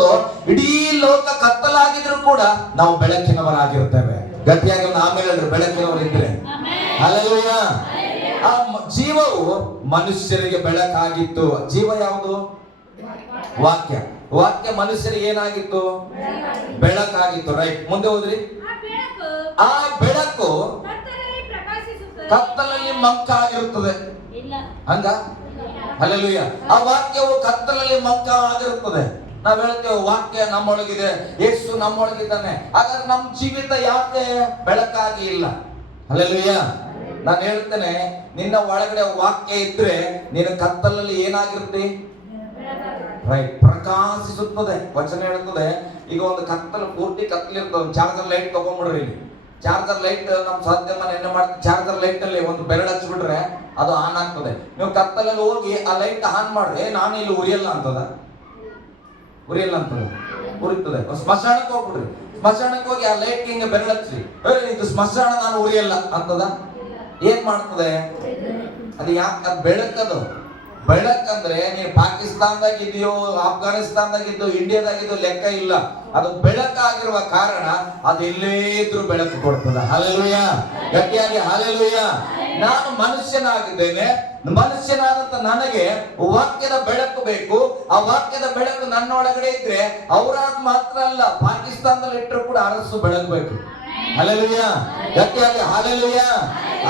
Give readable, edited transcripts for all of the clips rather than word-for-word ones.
ಗೊತ್ತು, ಇಡೀ ಲೋಕ ಕತ್ತಲಾಗಿದ್ರು ಕೂಡ ನಾವು ಬೆಳಕಿನವರಾಗಿರ್ತೇವೆ. ಗಟ್ಟಿಯಾಗಿ ಒಂದು ಆಮೇಲೆ ಹೇಳಿದ್ರು, ಬೆಳಕಿನವರಿದ್ರೆ. ಹಲ್ಲೆಲೂಯಾ. ಆ ಜೀವವು ಮನುಷ್ಯರಿಗೆ ಬೆಳಕಾಗಿತ್ತು. ಜೀವ ಯಾವುದು? ವಾಕ್ಯ. ವಾಕ್ಯ ಮನುಷ್ಯರಿಗೆ ಏನಾಗಿತ್ತು? ಬೆಳಕಾಗಿತ್ತು. ರೈಟ್, ಮುಂದೆ ಹೋದ್ರಿ. ಆ ಬೆಳಕು ಕತ್ತಲಲ್ಲಿ ಮಂಕಾಗಿರುತ್ತದೆ. ಹಂಗ ಹಲ್ಲೆಲೂಯಾ. ಆ ವಾಕ್ಯವು ಕತ್ತಲಲ್ಲಿ ಮಂಕಾಗಿರುತ್ತದೆ. ನಾವ್ ಹೇಳ್ತೇವೆ ವಾಕ್ಯ ನಮ್ಮೊಳಗಿದೆ, ಯೇಸು ನಮ್ಮೊಳಗಿದ್ದಾನೆ. ಹಾಗಾದ್ರೆ ನಮ್ಮ ಜೀವಿತ ಯಾಕೆ ಬೆಳಕಾಗಿ ಇಲ್ಲ? ಹಲ್ಲೆಲೂಯಾ. ನಾನು ಹೇಳ್ತೇನೆ, ನಿನ್ನ ಒಳಗಡೆ ವಾಕ್ಯ ಇದ್ರೆ ನೀನು ಕತ್ತಲಲ್ಲಿ ಏನಾಗಿರ್ತಿ? ರೈಟ್, ಪ್ರಕಾಶಿಸುತ್ತದೆ. ವಚನ ಹೇಳುತ್ತದೆ, ಈಗ ಒಂದು ಕತ್ತಲು ಪೂರ್ತಿ ಕತ್ತಲಿರ್ತದೆ. ಚಾರ್ಜರ್ ಲೈಟ್ ತಗೊಂಡ್ಬಿಡ್ರಿ. ಚಾರ್ಜರ್ ಲೈಟ್ ನಮ್ಮ ಸಾಧ್ಯ ಏನ್ ಮಾಡ್ತೀವಿ, ಚಾರ್ಜರ್ ಲೈಟ್ ಅಲ್ಲಿ ಒಂದು ಬೆರಳು ಹಚ್ಬಿಟ್ರೆ ಅದು ಆನ್ ಆಗ್ತದೆ. ನೀವು ಕತ್ತಲಲ್ಲಿ ಹೋಗಿ ಆ ಲೈಟ್ ಆನ್ ಮಾಡ್ರಿ, ನಾನು ಇಲ್ಲಿ ಉರಿಯಲ್ಲ ಅಂತದ, ಉರಿಯಲ್ಲ ಅಂತದ, ಉರಿತದೆ. ಸ್ಮಶಾನಕ್ಕೆ ಹೋಗ್ಬಿಡ್ರಿ, ಸ್ಮಶಾನಕ್ಕೆ ಹೋಗಿ ಆ ಲೈಟ್ ಹಿಂಗೆ ಬೆರಳು ಹಚ್ಚ್ರಿ, ಇದು ಸ್ಮಶಾನ, ನಾನು ಉರಿಯಲ್ಲ ಅಂತದ. ಏನ್ ಮಾಡ್ತದೆ ಅದು? ಯಾಕೆ? ಅದು ಬೆಳಕದು. ಬೆಳಕಂದ್ರೆ ನೀನು ಪಾಕಿಸ್ತಾನದಾಗಿದೆಯೋ, ಅಫ್ಘಾನಿಸ್ತಾನದಾಗಿದ್ದು, ಇಂಡಿಯಾದಾಗಿದ್ದು ಲೆಕ್ಕ ಇಲ್ಲ. ಅದು ಬೆಳಕಾಗಿರುವ ಕಾರಣ ಅದು ಎಲ್ಲೇ ಇದ್ರೂ ಬೆಳಕು ಕೊಡ್ತದೆ. ಹಲ್ಲೆಲೂಯಾ. ಗಟ್ಟಿಯಾಗಿ ಹಲ್ಲೆಲೂಯಾ. ನಾನು ಮನುಷ್ಯನಾಗಿದ್ದೇನೆ, ಮನುಷ್ಯನಾದಂತ ನನಗೆ ವಾಕ್ಯದ ಬೆಳಕು ಬೇಕು. ಆ ವಾಕ್ಯದ ಬೆಳಕು ನನ್ನ ಒಳಗಡೆ ಇದ್ರೆ ಅವರಾದ ಮಾತ್ರ ಅಲ್ಲ, ಪಾಕಿಸ್ತಾನದಲ್ಲಿ ಇಟ್ಟರು ಕೂಡ ಅರಸು ಬೆಳಗಬೇಕು. ಹಲ್ಲೆಲೂಯಾ. ಗಟ್ಟಿಯಾಗಿ ಹಲ್ಲೆಲೂಯಾ.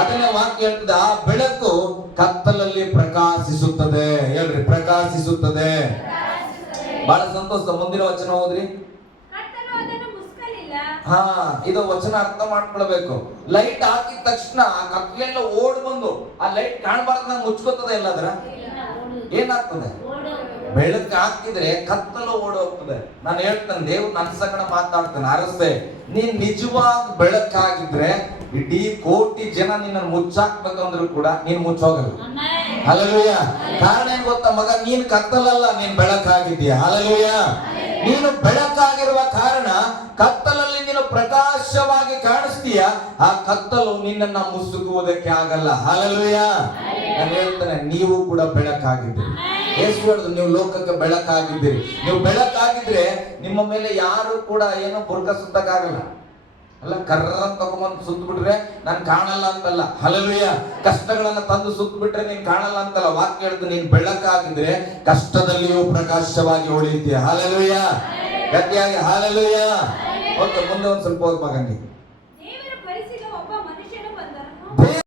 ಅದನ್ನೇ ವಾಕ್ಯ ಹೇಳ್ತದೆ, ಆ ಬೆಳಕು ಕತ್ತಲಲ್ಲಿ ಪ್ರಕಾಶಿಸುತ್ತದೆ. ಹೇಳ್ರಿ, ಪ್ರಕಾಶಿಸುತ್ತದೆ. ಬಹಳ ಸಂತೋಷ. ಮುಂದಿನ ವಚನ ಹೋದ್ರಿ. ಹಾ, ಇದು ವಚನ ಅರ್ಥ ಮಾಡ್ಕೊಳ್ಬೇಕು. ಲೈಟ್ ಹಾಕಿದ ತಕ್ಷಣ ಆ ಕತ್ಲೆಲ್ಲ ಓಡ್ ಬಂದು ಆ ಲೈಟ್ ಕಾಣಬಾರ್ದು ಮುಚ್ಕೋತದೆ. ಎಲ್ಲದ್ರ ಏನಾಗ್ತದೆ? ಬೆಳಕು ಹಾಕಿದ್ರೆ ಕತ್ತಲು ಓಡಿ ಹೋಗ್ತದೆ. ನಾನು ಹೇಳ್ತೇನೆ, ದೇವ್ರು ನನ್ನ ಸಂಗಡ ಮಾತಾಡ್ತಾನೆ, ಅರಸೆ ನೀನ್ ನಿಜವಾದ ಬೆಳಕಾಗಿದ್ರೆ ಇಡೀ ಕೋಟಿ ಜನ ನಿನ್ನನ್ನು ಮುಚ್ಚಾಕ್ಬೇಕಂದ್ರು ಕೂಡ ನೀನ್ ಮುಚ್ಚೋಗಲ್ಲ. ಹಲ್ಲೆಲೂಯಾ. ಕಾರಣ ಏನ್ ಗೊತ್ತಾ ಮಗ? ನೀನ್ ಕತ್ತಲಲ್ಲ, ನೀನ್ ಬೆಳಕಾಗಿದ್ದೀಯ. ಹಲ್ಲೆಲೂಯಾ. ನೀನು ಬೆಳಕಾಗಿರುವ ಕಾರಣ ಕತ್ತಲಲ್ಲಿ ನೀನು ಪ್ರಕಾಶವಾಗಿ ಕಾಣಿಸ್ತೀಯ. ಆ ಕತ್ತಲು ನಿನ್ನನ್ನ ಮುಸುಕುವುದಕ್ಕೆ ಆಗಲ್ಲ. ಹಲ್ಲೆಲೂಯಾ. ನಾನು ಹೇಳ್ತೇನೆ, ನೀವು ಕೂಡ ಬೆಳಕಾಗಿದ್ದೀರಿ. ಯೇಸು ಹೇಳಿದ್ರು, ನೀವು ಲೋಕಕ್ಕೆ ಬೆಳಕಾಗಿದ್ದೀರಿ. ನೀವು ಬೆಳಕಾಗಿದ್ರೆ ನಿಮ್ಮ ಮೇಲೆ ಯಾರು ಕೂಡ ಏನೋ ಬುರ್ಕ ಸುತ್ತಕ್ಕಾಗಲ್ಲ. ಅಲ್ಲ, ಕರ್ರ ತಗೊಂಬಂದು ಸುತ್ತ ಬಿಟ್ರೆ ನಾನು ಕಾಣಲ್ಲ ಅಂತಲ್ಲ. ಹಲ್ಲೆಲೂಯಾ. ಕಷ್ಟಗಳನ್ನ ತಂದು ಸುತ್ತ ಬಿಟ್ರೆ ನೀನ್ ಕಾಣಲ್ಲ ಅಂತಲ್ಲ. ವಾಕ್ಯ ಹೇಳಿದ್ರೆ ನೀನ್ ಬೆಳಕಾಗಿದ್ರೆ ಕಷ್ಟದಲ್ಲಿಯೂ ಪ್ರಕಾಶವಾಗಿ ಉಳಿತೀಯ. ಹಲ್ಲೆಲೂಯಾ. ಗಟ್ಟಿಯಾಗಿ ಹಲ್ಲೆಲೂಯಾ. ಓಕೆ, ಮುಂದೆ ಒಂದ್ ಸ್ವಲ್ಪ ಹೋದ್ ಮಗನಿಗೆ.